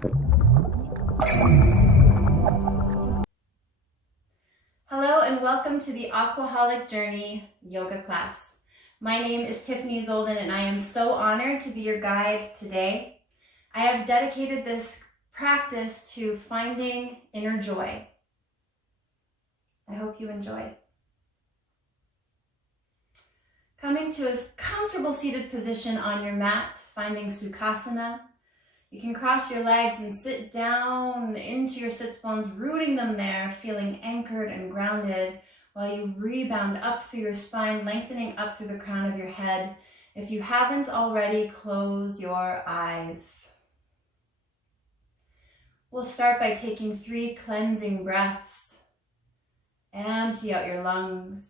Hello and welcome to the Aquaholic Journey yoga class. My name is Tiffany Zoldan and I am so honored to be your guide today. I have dedicated this practice to finding inner joy. I hope you enjoy. Coming to a comfortable seated position on your mat, finding Sukhasana. You can cross your legs and sit down into your sits bones, rooting them there, feeling anchored and grounded while you rebound up through your spine, lengthening up through the crown of your head. If you haven't already, close your eyes. We'll start by taking 3 cleansing breaths. Empty out your lungs.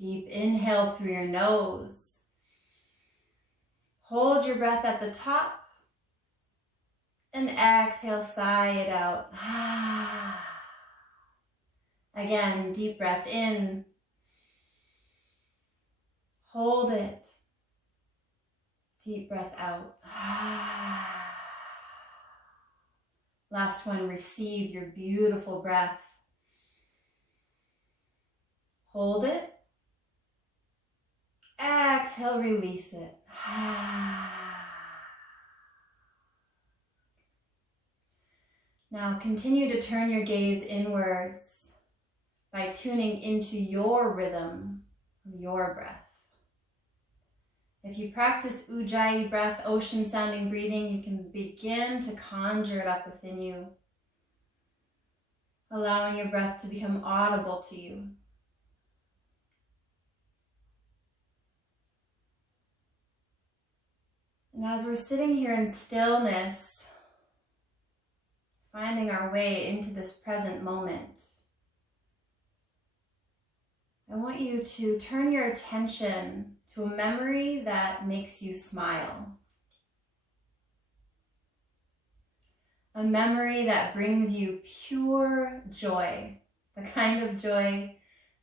Deep inhale through your nose. Hold your breath at the top and exhale, sigh it out. Again, deep breath in. Hold it. Deep breath out. Last one, receive your beautiful breath. Hold it. Exhale, release it. Now continue to turn your gaze inwards by tuning into your rhythm, your breath. If you practice Ujjayi breath, ocean sounding breathing, you can begin to conjure it up within you, allowing your breath to become audible to you. And as we're sitting here in stillness, finding our way into this present moment, I want you to turn your attention to a memory that makes you smile. A memory that brings you pure joy, the kind of joy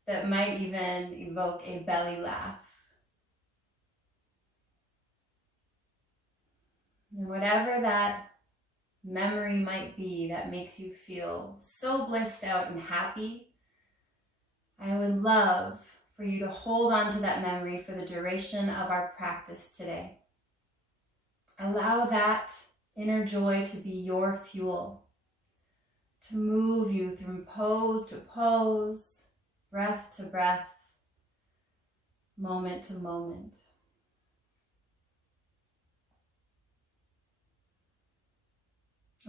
that might even evoke a belly laugh. And whatever that memory might be that makes you feel so blissed out and happy, I would love for you to hold on to that memory for the duration of our practice today. Allow that inner joy to be your fuel, to move you from pose to pose, breath to breath, moment to moment.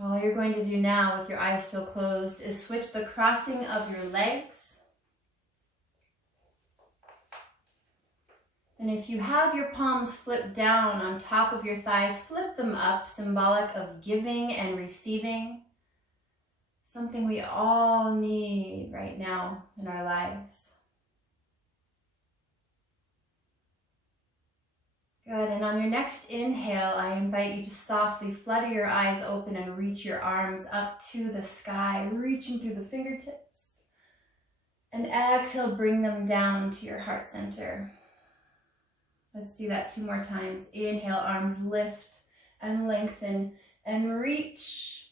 All you're going to do now with your eyes still closed is switch the crossing of your legs. And if you have your palms flipped down on top of your thighs, flip them up, symbolic of giving and receiving. Something we all need right now in our lives. Good, and on your next inhale, I invite you to softly flutter your eyes open and reach your arms up to the sky, reaching through the fingertips. And exhale, bring them down to your heart center. Let's do that 2 more times. Inhale, arms lift and lengthen and reach.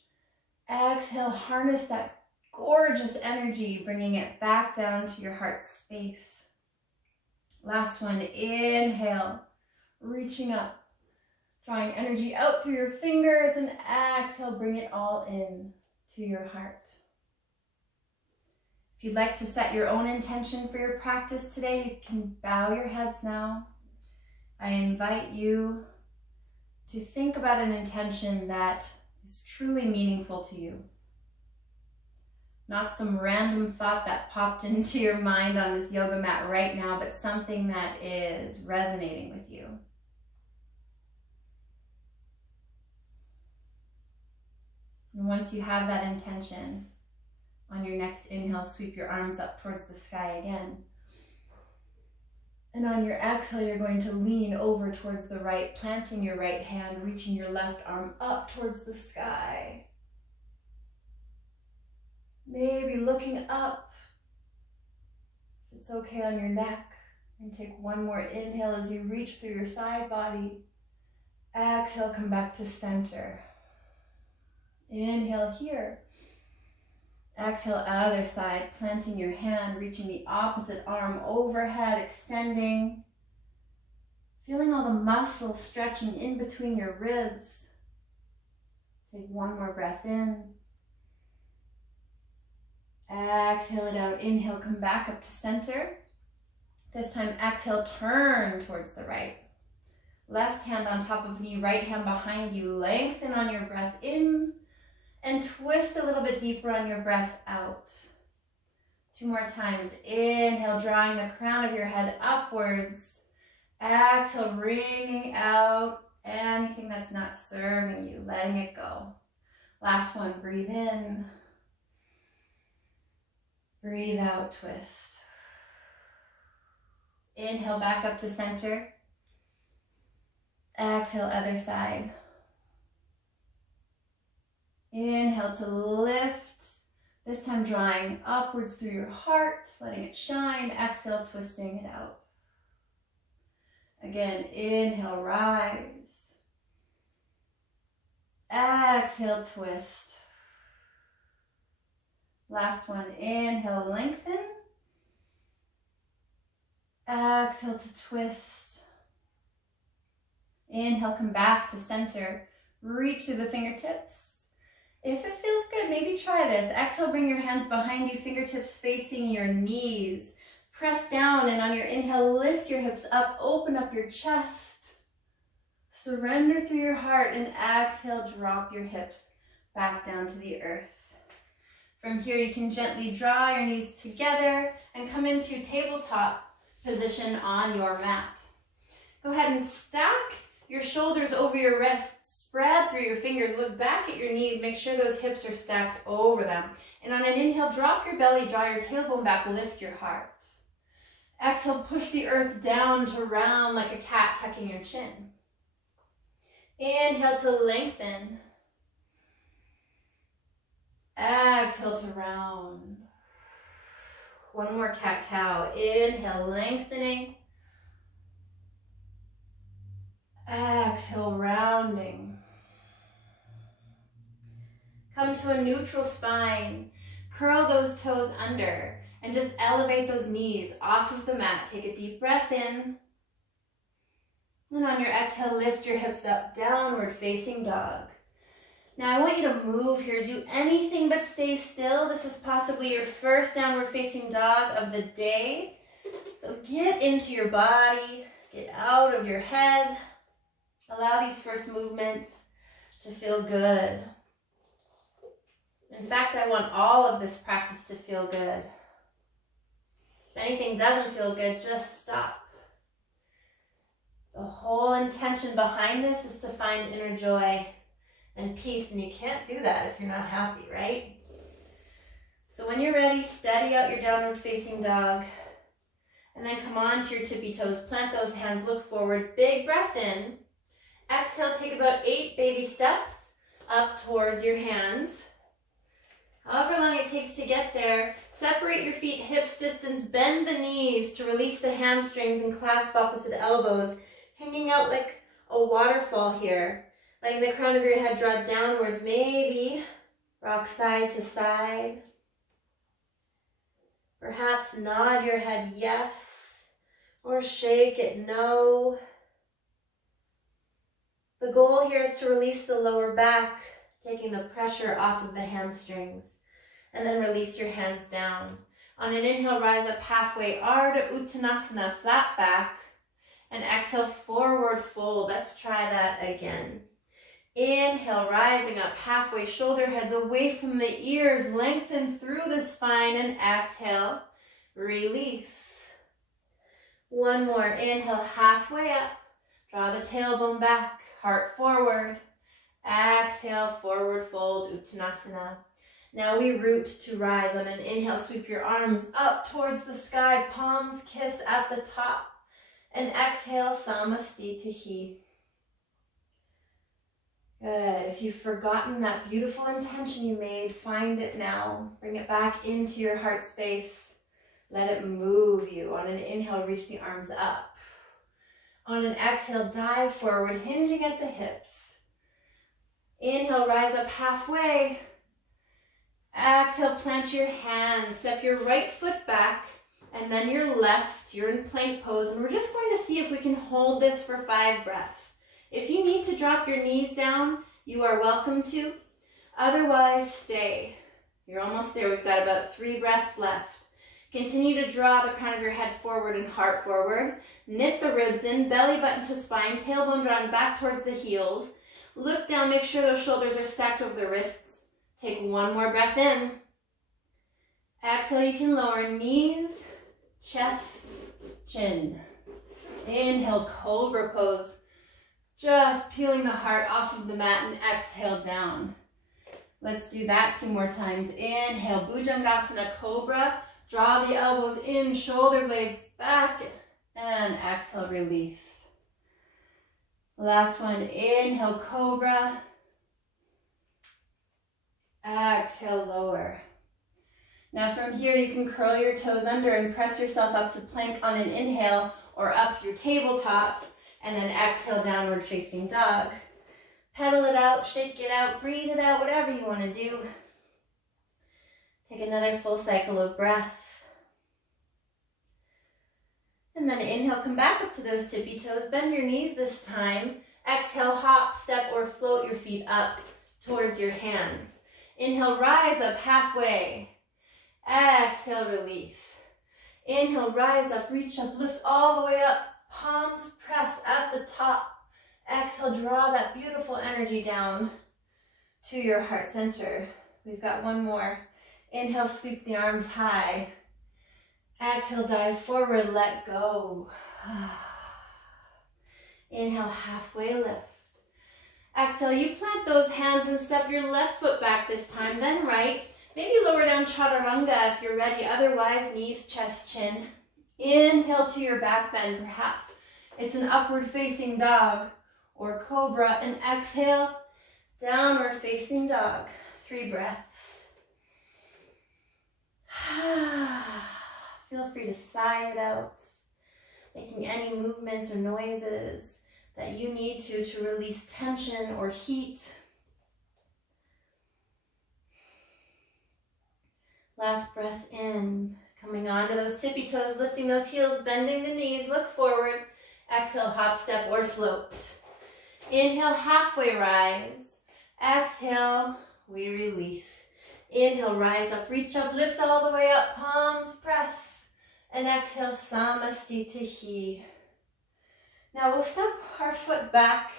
Exhale, harness that gorgeous energy, bringing it back down to your heart space. Last one, inhale. Reaching up, drawing energy out through your fingers, and exhale, bring it all in to your heart. If you'd like to set your own intention for your practice today, you can bow your heads now. I invite you to think about an intention that is truly meaningful to you. Not some random thought that popped into your mind on this yoga mat right now, but something that is resonating with you. And once you have that intention, on your next inhale, sweep your arms up towards the sky again. And on your exhale, you're going to lean over towards the right, planting your right hand, reaching your left arm up towards the sky. Maybe looking up, if it's okay, on your neck. And take one more inhale as you reach through your side body. Exhale, come back to center. Inhale here. Exhale, other side, planting your hand, reaching the opposite arm overhead, extending. Feeling all the muscles stretching in between your ribs. Take one more breath in. Exhale it out. Inhale, come back up to center. This time, exhale, turn towards the right. Left hand on top of knee, right hand behind you. Lengthen on your breath in and twist a little bit deeper on your breath out. 2 more times. Inhale, drawing the crown of your head upwards. Exhale, wringing out anything that's not serving you, letting it go. Last one, breathe in. Breathe out, twist. Inhale, back up to center. Exhale, other side. Inhale to lift. This time drawing upwards through your heart, letting it shine. Exhale, twisting it out. Again, inhale, rise. Exhale, twist. Last one, inhale, lengthen. Exhale to twist. Inhale, come back to center. Reach through the fingertips. If it feels good, maybe try this. Exhale, bring your hands behind you, fingertips facing your knees. Press down, and on your inhale, lift your hips up, open up your chest. Surrender through your heart, and exhale, drop your hips back down to the earth. From here, you can gently draw your knees together and come into tabletop position on your mat. Go ahead and stack your shoulders over your wrists, spread through your fingers, look back at your knees, make sure those hips are stacked over them. And on an inhale, drop your belly, draw your tailbone back, lift your heart. Exhale, push the earth down to round like a cat, tucking your chin. Inhale to lengthen. Exhale to round. One more cat-cow. Inhale, lengthening. Exhale, rounding. Come to a neutral spine. Curl those toes under. And just elevate those knees off of the mat. Take a deep breath in. And on your exhale, lift your hips up, downward facing dog. Now I want you to move here. Do anything but stay still. This is possibly your first downward facing dog of the day. So get into your body, get out of your head. Allow these first movements to feel good. In fact, I want all of this practice to feel good. If anything doesn't feel good, just stop. The whole intention behind this is to find inner joy and peace, and you can't do that if you're not happy, right? So when you're ready, steady out your downward facing dog, and then come on to your tippy toes. Plant those hands, look forward, big breath in. Exhale, take about 8 baby steps up towards your hands. However long it takes to get there, separate your feet hips distance, bend the knees to release the hamstrings and clasp opposite elbows, hanging out like a waterfall here. Letting the crown of your head drop downwards, maybe rock side to side. Perhaps nod your head yes, or shake it no. The goal here is to release the lower back, taking the pressure off of the hamstrings. And then release your hands down. On an inhale, rise up halfway, Ardha Uttanasana, flat back. And exhale, forward fold. Let's try that again. Inhale, rising up halfway, shoulder heads away from the ears, lengthen through the spine, and exhale, release. One more, inhale, halfway up, draw the tailbone back, heart forward. Exhale, forward fold, Uttanasana. Now we root to rise. On an inhale, sweep your arms up towards the sky, palms kiss at the top. And exhale, Samastitihi. Good. If you've forgotten that beautiful intention you made, find it now. Bring it back into your heart space. Let it move you. On an inhale, reach the arms up. On an exhale, dive forward, hinging at the hips. Inhale, rise up halfway. Exhale, plant your hands. Step your right foot back and then your left. You're in plank pose, and we're just going to see if we can hold this for 5 breaths. If you need to drop your knees down, you are welcome to. Otherwise, stay. You're almost there. We've got about 3 breaths left. Continue to draw the crown of your head forward and heart forward. Knit the ribs in, belly button to spine, tailbone drawn back towards the heels. Look down, make sure those shoulders are stacked over the wrists. Take 1 more breath in. Exhale, you can lower knees, chest, chin. Inhale, cobra pose. Just peeling the heart off of the mat and exhale down. Let's do that 2 more times. Inhale, Bhujangasana, cobra. Draw the elbows in, shoulder blades back, and exhale, release. Last one, inhale, cobra. Exhale, lower. Now from here, you can curl your toes under and press yourself up to plank on an inhale or up through tabletop, and then exhale, downward facing dog. Pedal it out, shake it out, breathe it out, whatever you want to do. Take another full cycle of breath. And then inhale, come back up to those tippy toes. Bend your knees this time. Exhale, hop, step, or float your feet up towards your hands. Inhale, rise up halfway. Exhale, release. Inhale, rise up, reach up, lift all the way up. Palms press at the top. Exhale, draw that beautiful energy down to your heart center. We've got 1 more. Inhale, sweep the arms high. Exhale, dive forward, let go. Inhale, halfway lift. Exhale, you plant those hands and step your left foot back this time, then right. Maybe lower down chaturanga if you're ready. Otherwise, knees, chest, chin. Inhale to your back bend, perhaps. It's an upward facing dog or cobra. And exhale, downward facing dog. 3 breaths. Feel free to sigh it out, making any movements or noises that you need to release tension or heat. Last breath in, coming onto those tippy toes, lifting those heels, bending the knees, look forward. Exhale, hop, step, or float. Inhale, halfway rise. Exhale, we release. Inhale, rise up, reach up, lift all the way up, palms press. And exhale, Samastitihi. Now we'll step our foot back.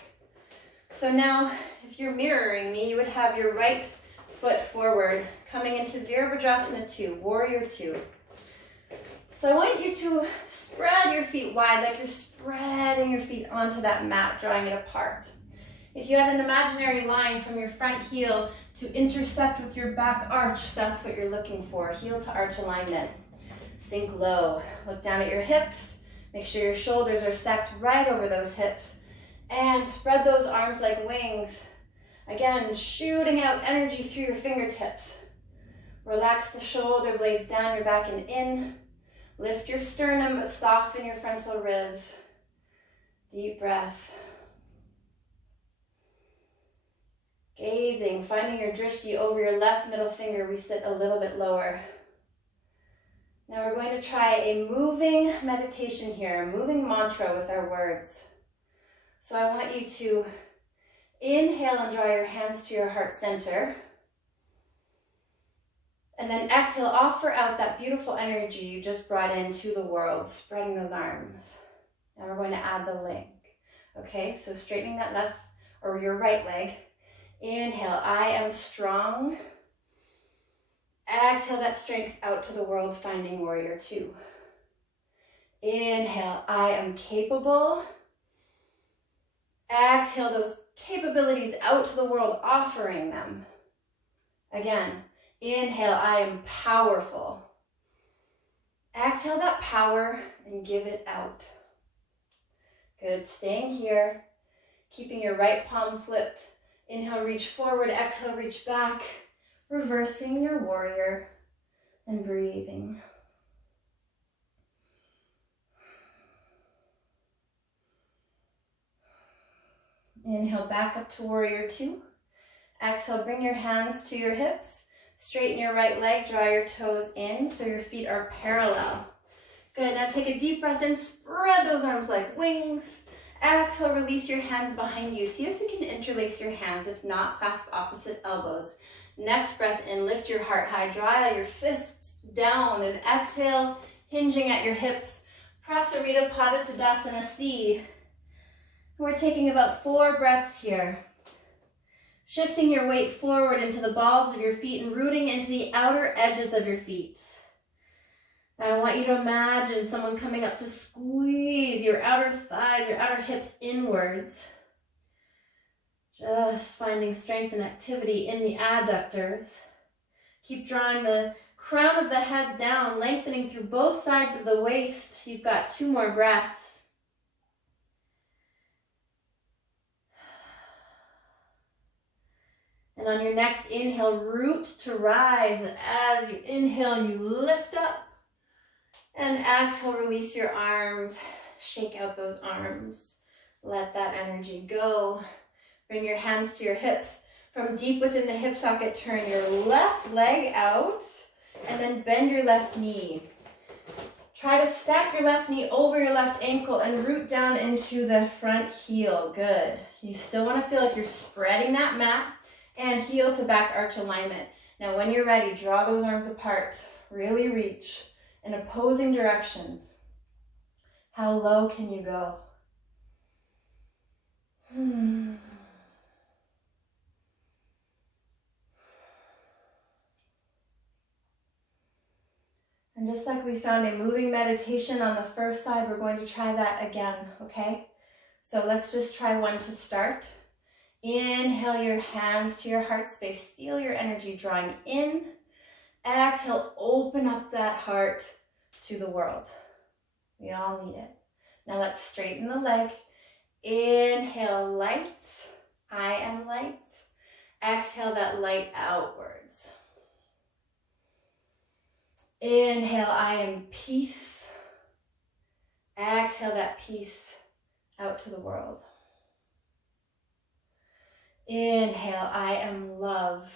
So now, if you're mirroring me, you would have your right foot forward, coming into Virabhadrasana 2, Warrior 2. So I want you to spread your feet wide, like you're spreading your feet onto that mat, drawing it apart. If you had an imaginary line from your front heel to intersect with your back arch, that's what you're looking for, heel to arch alignment. Sink low, look down at your hips, make sure your shoulders are stacked right over those hips, and spread those arms like wings. Again, shooting out energy through your fingertips. Relax the shoulder blades down your back and in. Lift your sternum, but soften your frontal ribs. Deep breath. Gazing, finding your drishti over your left middle finger, we sit a little bit lower. Now we're going to try a moving meditation here, a moving mantra with our words. So I want you to inhale and draw your hands to your heart center. And then exhale, offer out that beautiful energy you just brought into the world, spreading those arms. Now we're going to add the leg. Okay, so straightening that left or your right leg. Inhale, I am strong. Exhale that strength out to the world, finding Warrior 2. Inhale, I am capable. Exhale those capabilities out to the world, offering them. Again, inhale, I am powerful. Exhale that power and give it out. Good, staying here, keeping your right palm flipped. Inhale, reach forward, exhale, reach back. Reversing your warrior and breathing. Inhale back up to Warrior 2. Exhale, bring your hands to your hips. Straighten your right leg, draw your toes in so your feet are parallel. Good, now take a deep breath in, spread those arms like wings. Exhale, release your hands behind you. See if you can interlace your hands. If not, clasp opposite elbows. Next breath in, lift your heart high, draw your fists down, and exhale, hinging at your hips. Prasarita Pada Tadasana C. We're taking about 4 breaths here. Shifting your weight forward into the balls of your feet and rooting into the outer edges of your feet. Now I want you to imagine someone coming up to squeeze your outer thighs, your outer hips inwards. Just finding strength and activity in the adductors. Keep drawing the crown of the head down, lengthening through both sides of the waist. You've got 2 more breaths. And on your next inhale, root to rise. As you inhale, you lift up. And exhale, release your arms. Shake out those arms. Let that energy go. Bring your hands to your hips. From deep within the hip socket, turn your left leg out. And then bend your left knee. Try to stack your left knee over your left ankle and root down into the front heel. Good. You still want to feel like you're spreading that mat. And heel to back arch alignment. Now when you're ready, draw those arms apart. Really reach in opposing directions. How low can you go? And just like we found a moving meditation on the first side, we're going to try that again, okay? So let's just try one to start. Inhale your hands to your heart space. Feel your energy drawing in. Exhale, open up that heart to the world. We all need it. Now let's straighten the leg. Inhale, light. I am light. Exhale that light outwards. Inhale, I am peace. Exhale that peace out to the world. Inhale, I am love.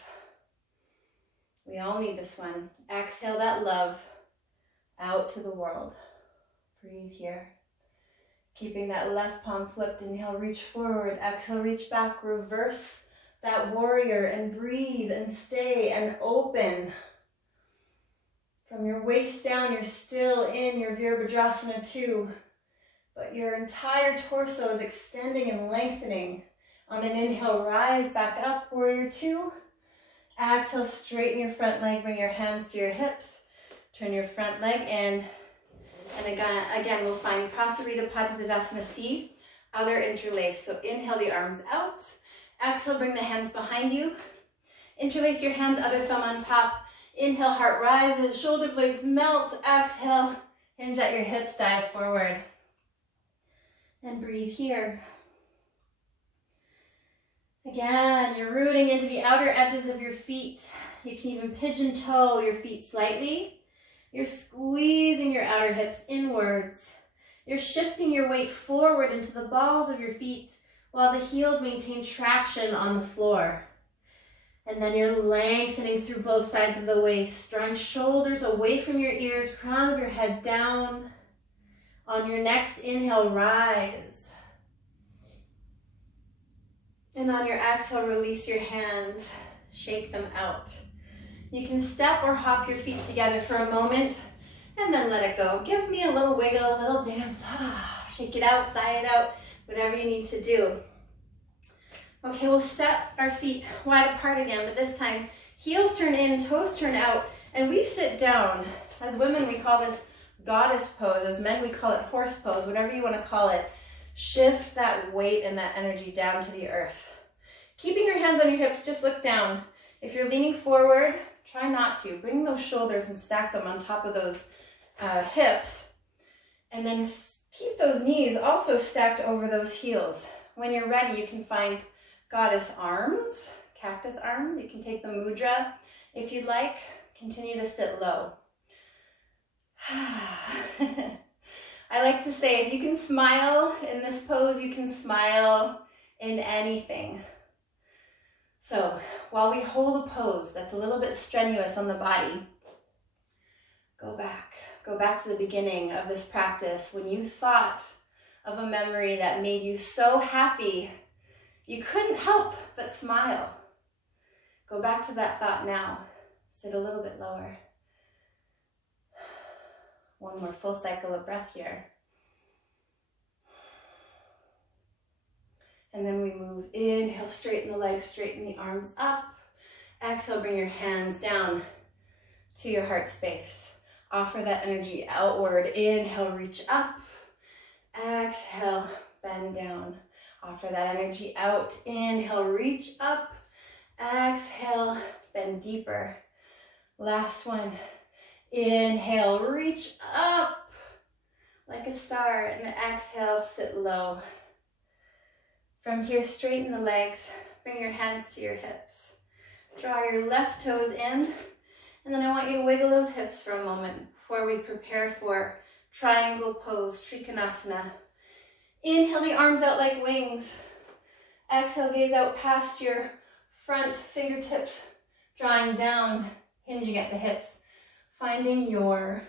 We all need this one. Exhale that love out to the world. Breathe here. Keeping that left palm flipped. Inhale, reach forward. Exhale, reach back. Reverse that warrior and breathe and stay and open. From your waist down, you're still in your Virabhadrasana 2, but your entire torso is extending and lengthening. On an inhale, rise back up, warrior 2. Exhale, straighten your front leg, bring your hands to your hips. Turn your front leg in. And again we'll find Prasarita Pada Tadasana C, other interlace. So inhale the arms out. Exhale, bring the hands behind you. Interlace your hands, other thumb on top. Inhale, heart rises, shoulder blades melt. Exhale, hinge at your hips, dive forward. And breathe here. Again, you're rooting into the outer edges of your feet. You can even pigeon toe your feet slightly. You're squeezing your outer hips inwards. You're shifting your weight forward into the balls of your feet while the heels maintain traction on the floor. And then you're lengthening through both sides of the waist, drawing shoulders away from your ears, crown of your head down. On your next inhale, rise. And on your exhale, release your hands, shake them out. You can step or hop your feet together for a moment and then let it go. Give me a little wiggle, a little dance. Shake it out, sigh it out, whatever you need to do. Okay, we'll step our feet wide apart again, but this time heels turn in, toes turn out, and we sit down. As women, we call this goddess pose. As men, we call it horse pose, whatever you want to call it. Shift that weight and that energy down to the earth. Keeping your hands on your hips, just look down. If you're leaning forward, try not to. Bring those shoulders and stack them on top of those hips. And then keep those knees also stacked over those heels. When you're ready, you can find goddess arms, cactus arms. You can take the mudra if you'd like. Continue to sit low. I like to say, if you can smile in this pose, you can smile in anything. So while we hold a pose that's a little bit strenuous on the body, go back to the beginning of this practice when you thought of a memory that made you so happy you couldn't help but smile. Go back to that thought now. Sit a little bit lower. One more full cycle of breath here. And then we move. Inhale, straighten the legs, straighten the arms up. Exhale, bring your hands down to your heart space. Offer that energy outward. Inhale, reach up. Exhale, bend down. Offer that energy out. Inhale, reach up. Exhale, bend deeper. Last one. Inhale, reach up like a star. And exhale, sit low. From here, straighten the legs. Bring your hands to your hips. Draw your left toes in. And then I want you to wiggle those hips for a moment before we prepare for triangle pose, Trikonasana. Inhale the arms out like wings. Exhale, gaze out past your front fingertips, drawing down, hinging at the hips, finding your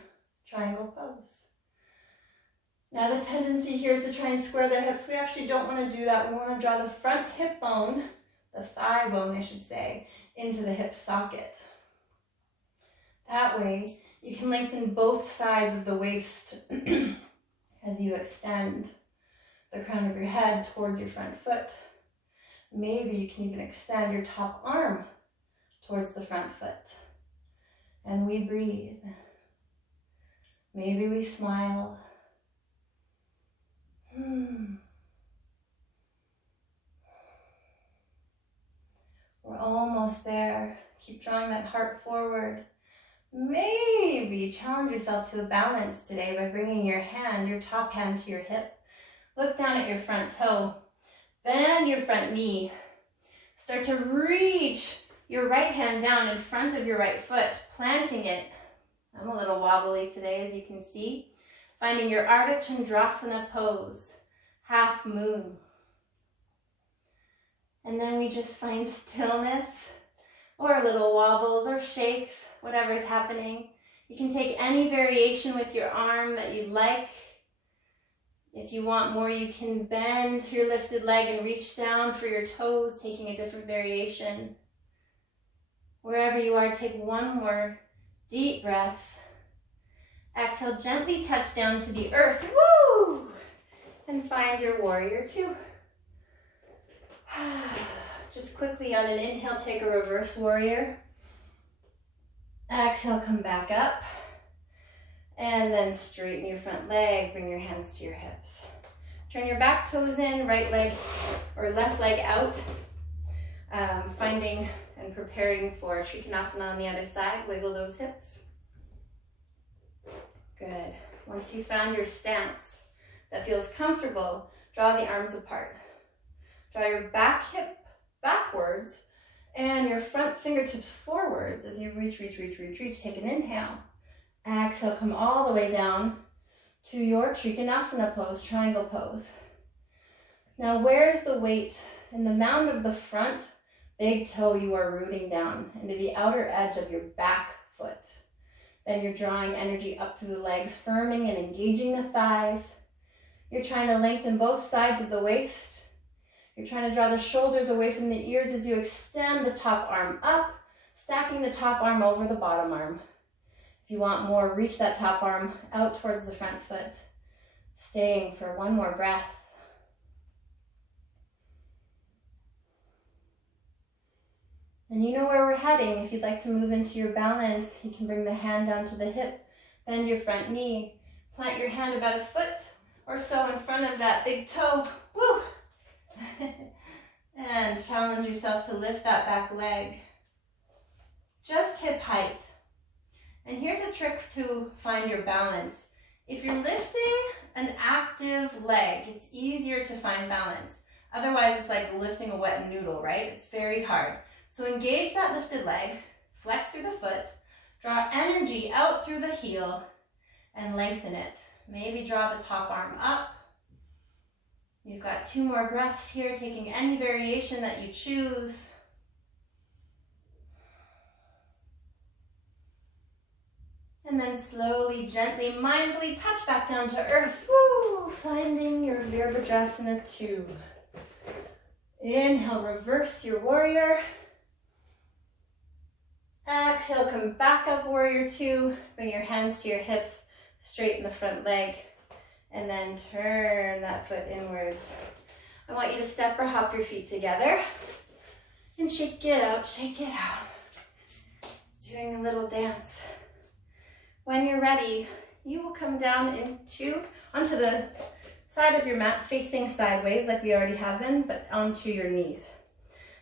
triangle pose. Now the tendency here is to try and square the hips. We actually don't want to do that. We want to draw the front hip bone, the thigh bone I should say, into the hip socket. That way you can lengthen both sides of the waist as you extend the crown of your head towards your front foot. Maybe you can even extend your top arm towards the front foot. And we breathe. Maybe we smile. We're almost there. Keep drawing that heart forward. Maybe challenge yourself to a balance today by bringing your hand, your top hand to your hip. Look down at your front toe. Bend your front knee. Start to reach your right hand down in front of your right foot, planting it. I'm a little wobbly today, as you can see. Finding your Ardha Chandrasana pose, half moon. And then we just find stillness, or little wobbles or shakes, whatever's happening. You can take any variation with your arm that you'd like. If you want more, you can bend your lifted leg and reach down for your toes, taking a different variation. Wherever you are, take one more deep breath. Exhale, gently touch down to the earth. Woo! And find your warrior two. Just quickly on an inhale, take a reverse warrior. Exhale, come back up. And then straighten your front leg, bring your hands to your hips. Turn your back toes in, right leg or left leg out. Finding and preparing for Trikonasana on the other side. Wiggle those hips. Good. Once you found your stance that feels comfortable, draw the arms apart. Draw your back hip backwards and your front fingertips forwards as you reach. Take an inhale. Exhale, come all the way down to your Trikonasana pose, triangle pose. Now where's the weight? In the mound of the front big toe, you are rooting down into the outer edge of your back foot. Then you're drawing energy up through the legs, firming and engaging the thighs. You're trying to lengthen both sides of the waist. You're trying to draw the shoulders away from the ears as you extend the top arm up, stacking the top arm over the bottom arm. If you want more, reach that top arm out towards the front foot. Staying for one more breath. And you know where we're heading. If you'd like to move into your balance, you can bring the hand down to the hip, bend your front knee, plant your hand about a foot or so in front of that big toe. Woo! And challenge yourself to lift that back leg. Just hip height. And here's a trick to find your balance. If you're lifting an active leg, it's easier to find balance. Otherwise, it's like lifting a wet noodle, right? It's very hard. So engage that lifted leg, flex through the foot, draw energy out through the heel, and lengthen it. Maybe draw the top arm up. You've got 2 more breaths here, taking any variation that you choose. And then slowly, gently, mindfully touch back down to earth. Woo! Finding your Virabhadrasana 2. Inhale, reverse your warrior. Exhale, come back up, warrior 2. Bring your hands to your hips, straighten the front leg, and then turn that foot inwards. I want you to step or hop your feet together and shake it out, shake it out. Doing a little dance. When you're ready, you will come down onto the side of your mat, facing sideways like we already have been, but onto your knees.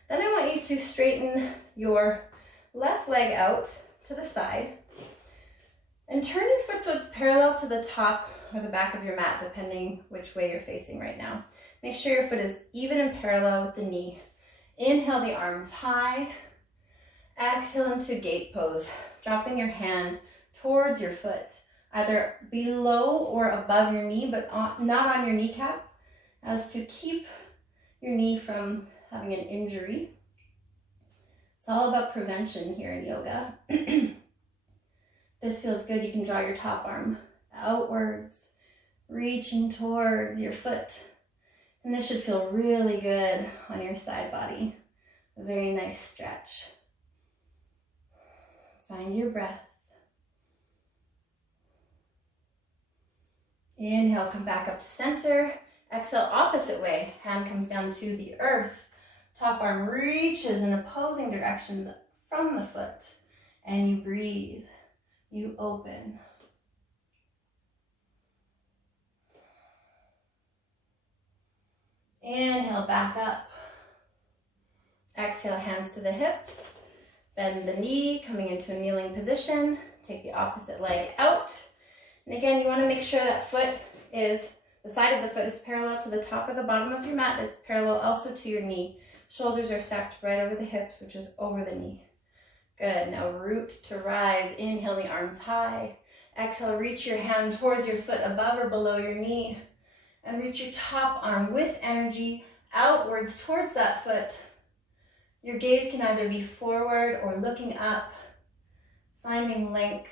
Then I want you to straighten your left leg out to the side and turn your foot so it's parallel to the top or the back of your mat, depending which way you're facing right now. Make sure your foot is even and parallel with the knee. Inhale the arms high. Exhale into gate pose, dropping your hand towards your foot, either below or above your knee, but not on your kneecap, as to keep your knee from having an injury. It's all about prevention here in yoga. This feels good. You can draw your top arm outwards, reaching towards your foot. And this should feel really good on your side body. A very nice stretch. Find your breath. Inhale, come back up to center. Exhale, opposite way. Hand comes down to the earth. Top arm reaches in opposing directions from the foot. And you breathe. You open. Inhale, back up. Exhale, hands to the hips. Bend the knee, coming into a kneeling position. Take the opposite leg out. And again, you want to make sure that the side of the foot is parallel to the top or the bottom of your mat. It's parallel also to your knee. Shoulders are stacked right over the hips, which is over the knee. Good. Now root to rise. Inhale the arms high. Exhale, reach your hand towards your foot above or below your knee. And reach your top arm with energy outwards towards that foot. Your gaze can either be forward or looking up, finding length.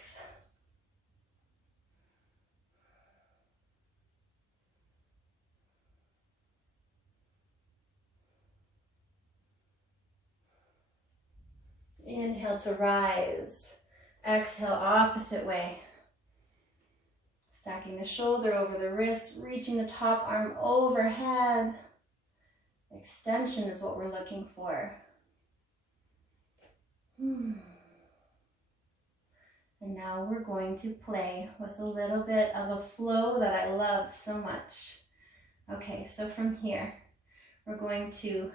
Inhale to rise. Exhale, opposite way. Stacking the shoulder over the wrist, reaching the top arm overhead. Extension is what we're looking for. And now we're going to play with a little bit of a flow that I love so much. Okay, so from here, we're going to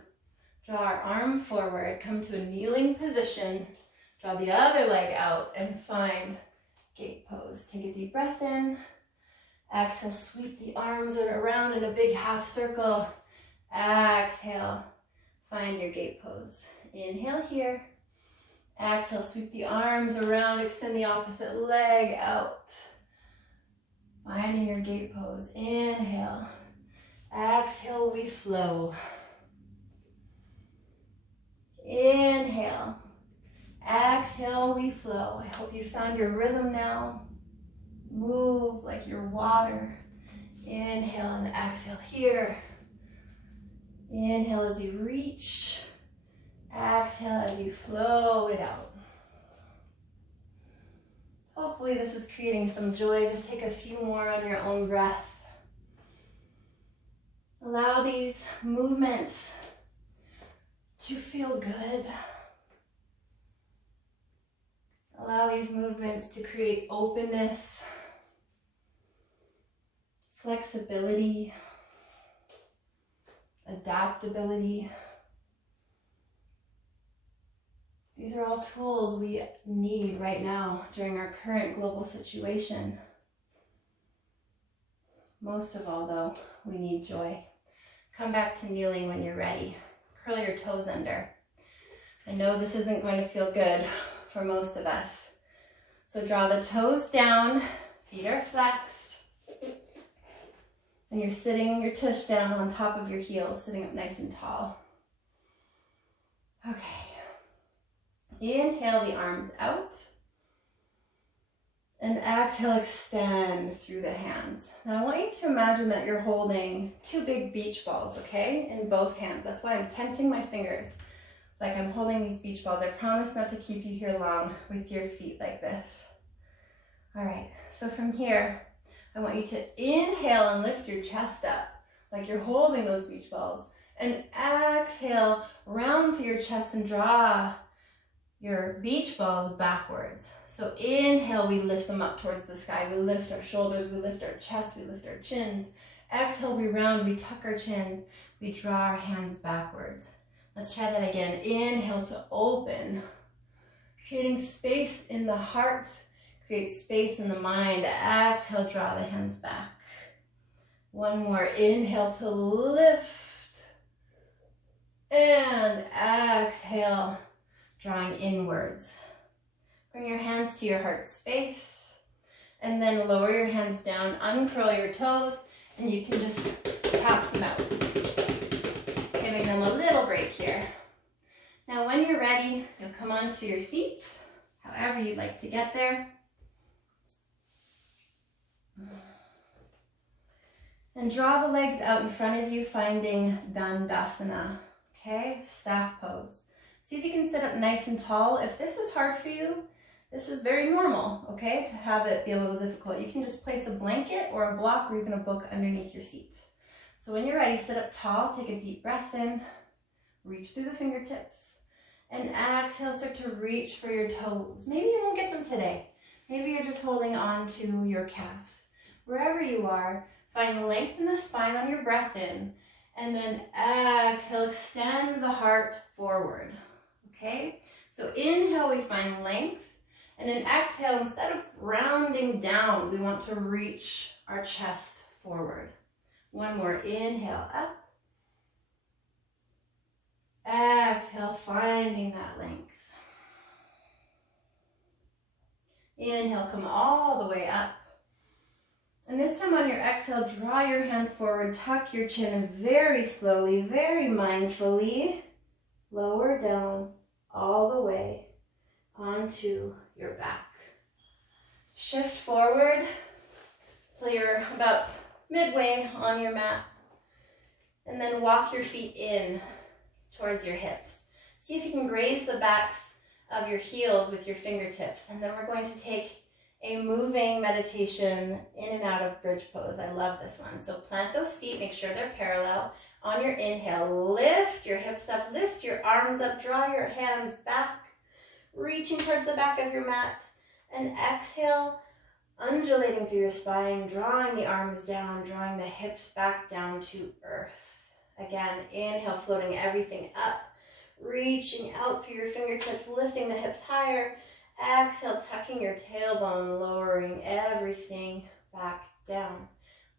draw our arm forward, come to a kneeling position, draw the other leg out, and find gate pose. Take a deep breath in. Exhale, sweep the arms around in a big half circle. Exhale, find your gate pose. Inhale here. Exhale, sweep the arms around, extend the opposite leg out. Finding your gate pose. Inhale. Exhale, we flow. Inhale. Exhale, we flow. I hope you found your rhythm now. Move like your water. Inhale and exhale here. Inhale as you reach. Exhale as you flow it out. Hopefully this is creating some joy. Just take a few more on your own breath. Allow these movements to feel good. Allow these movements to create openness, flexibility, adaptability. These are all tools we need right now during our current global situation. Most of all, though, we need joy. Come back to kneeling when you're ready. Curl your toes under. I know this isn't going to feel good for most of us. So draw the toes down, feet are flexed, and you're sitting your tush down on top of your heels, sitting up nice and tall. Okay. Inhale the arms out. And exhale, extend through the hands. Now I want you to imagine that you're holding two big beach balls, okay, in both hands. That's why I'm tenting my fingers like I'm holding these beach balls. I promise not to keep you here long with your feet like this. All right, so from here, I want you to inhale and lift your chest up like you're holding those beach balls. And exhale, round through your chest and draw your beach balls backwards. So inhale, we lift them up towards the sky. We lift our shoulders, we lift our chest, we lift our chins. Exhale, we round, we tuck our chins, we draw our hands backwards. Let's try that again. Inhale to open, creating space in the heart, create space in the mind. Exhale, draw the hands back. One more. Inhale to lift. And exhale, drawing inwards. Bring your hands to your heart space. And then lower your hands down, uncurl your toes, and you can just tap them out. Giving them a little break here. Now when you're ready, you'll come onto your seats, however you'd like to get there. And draw the legs out in front of you, finding Dandasana, okay? Staff pose. See if you can sit up nice and tall. If this is hard for you, this is very normal, okay? To have it be a little difficult. You can just place a blanket or a block or even a book underneath your seat. So when you're ready, sit up tall, take a deep breath in, reach through the fingertips, and exhale, start to reach for your toes. Maybe you won't get them today. Maybe you're just holding on to your calves. Wherever you are, find length in the spine on your breath in, and then exhale, extend the heart forward, okay? So inhale, we find length, and then exhale, instead of rounding down, we want to reach our chest forward. One more, inhale, up. Exhale, finding that length. Inhale, come all the way up. And this time on your exhale, draw your hands forward, tuck your chin, and very slowly, very mindfully, lower down all the way onto your back. Shift forward till you're about midway on your mat. And then walk your feet in towards your hips. See if you can graze the backs of your heels with your fingertips. And then we're going to take a moving meditation in and out of bridge pose. I love this one. So plant those feet, make sure they're parallel. On your inhale, lift your hips up, lift your arms up, draw your hands back, reaching towards the back of your mat. And exhale, undulating through your spine, drawing the arms down, drawing the hips back down to earth. Again, inhale, floating everything up, reaching out through your fingertips, lifting the hips higher. Exhale, tucking your tailbone, lowering everything back down.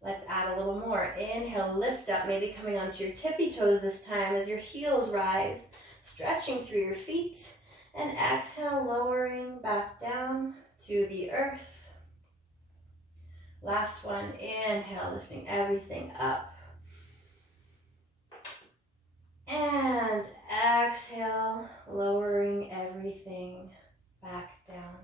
Let's add a little more. Inhale, lift up, maybe coming onto your tippy toes this time as your heels rise, stretching through your feet. And exhale, lowering back down to the earth. Last one, inhale, lifting everything up. And exhale, lowering everything back down.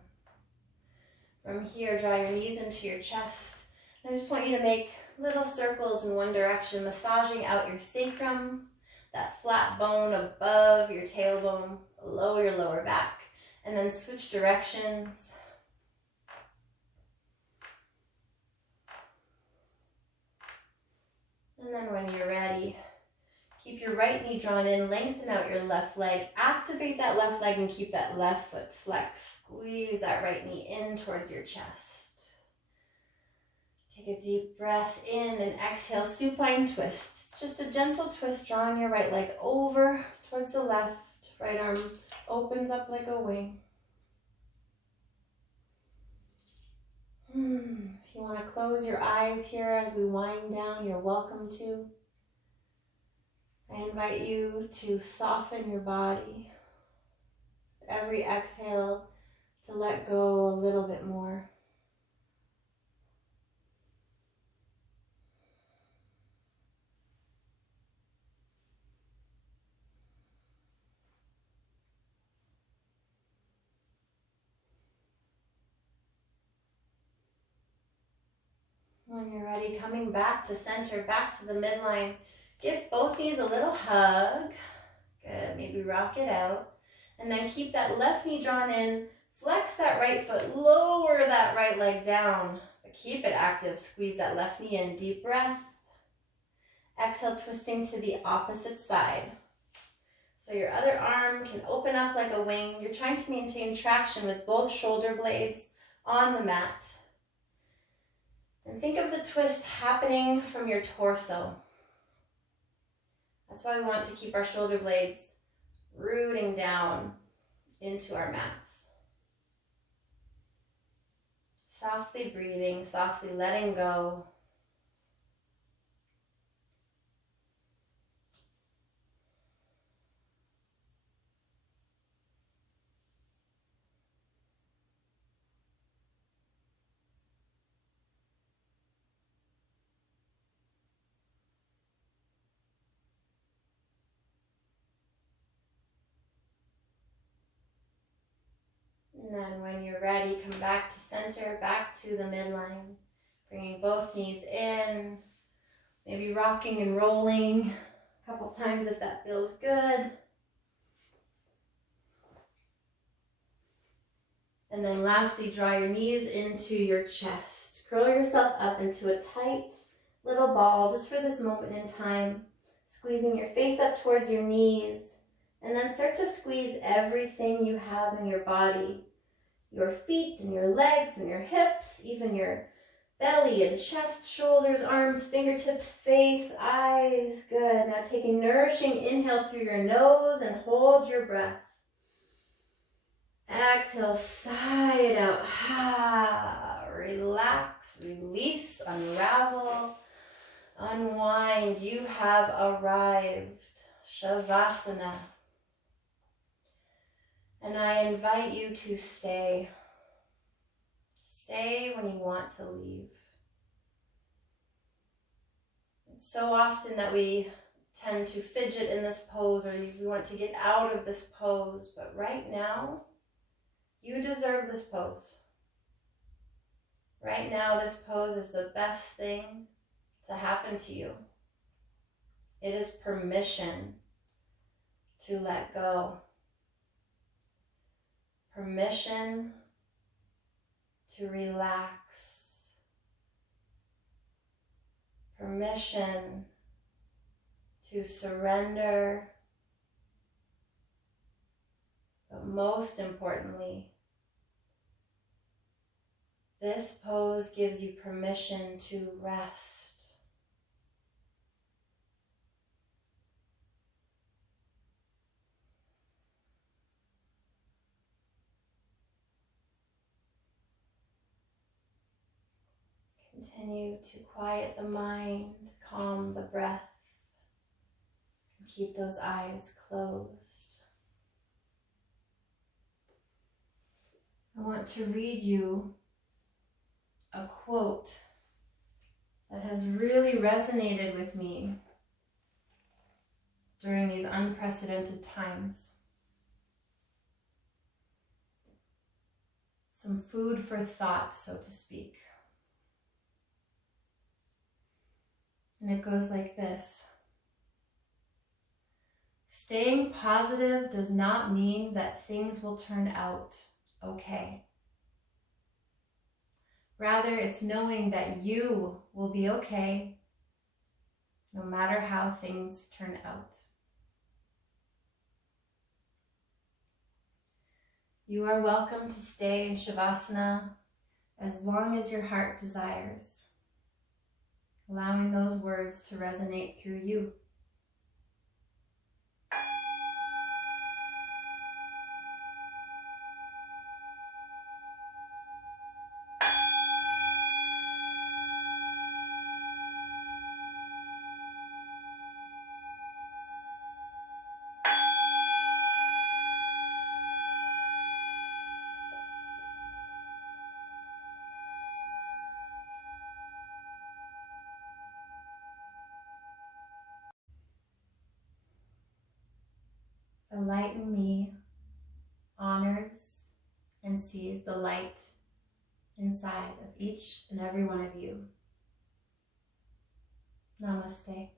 From here, draw your knees into your chest. And I just want you to make little circles in one direction, massaging out your sacrum, that flat bone above your tailbone, below your lower back. And then switch directions. And then when you're ready, keep your right knee drawn in, lengthen out your left leg, activate that left leg and keep that left foot flexed. Squeeze that right knee in towards your chest. Take a deep breath in and exhale, supine twist. It's just a gentle twist, drawing your right leg over towards the left. Right arm opens up like a wing. If you want to close your eyes here as we wind down, you're welcome to. I invite you to soften your body. Every exhale, to let go a little bit more. When you're ready, coming back to center, back to the midline. Give both knees a little hug. Good, maybe rock it out. And then keep that left knee drawn in. Flex that right foot, lower that right leg down. But keep it active, squeeze that left knee in, deep breath. Exhale, twisting to the opposite side. So your other arm can open up like a wing. You're trying to maintain traction with both shoulder blades on the mat. And think of the twist happening from your torso. That's why we want to keep our shoulder blades rooting down into our mats. Softly breathing, softly letting go. And then when you're ready, come back to center, back to the midline. Bringing both knees in, maybe rocking and rolling a couple times if that feels good. And then lastly, draw your knees into your chest. Curl yourself up into a tight little ball just for this moment in time. Squeezing your face up towards your knees. And then start to squeeze everything you have in your body. Your feet and your legs and your hips, even your belly and chest, shoulders, arms, fingertips, face, eyes. Good. Now take a nourishing inhale through your nose and hold your breath. Exhale, sigh it out. Relax, release, unravel, unwind. You have arrived. Shavasana. And I invite you to stay. Stay when you want to leave. It's so often that we tend to fidget in this pose, or we want to get out of this pose. But right now, you deserve this pose. Right now, this pose is the best thing to happen to you. It is permission to let go. Permission to relax. Permission to surrender. But most importantly, this pose gives you permission to rest. Continue to quiet the mind, calm the breath, and keep those eyes closed. I want to read you a quote that has really resonated with me during these unprecedented times. Some food for thought, so to speak. And it goes like this. Staying positive does not mean that things will turn out okay. Rather, it's knowing that you will be okay no matter how things turn out. You are welcome to stay in Shavasana as long as your heart desires, allowing those words to resonate through you. The light in me honors and sees the light inside of each and every one of you. Namaste.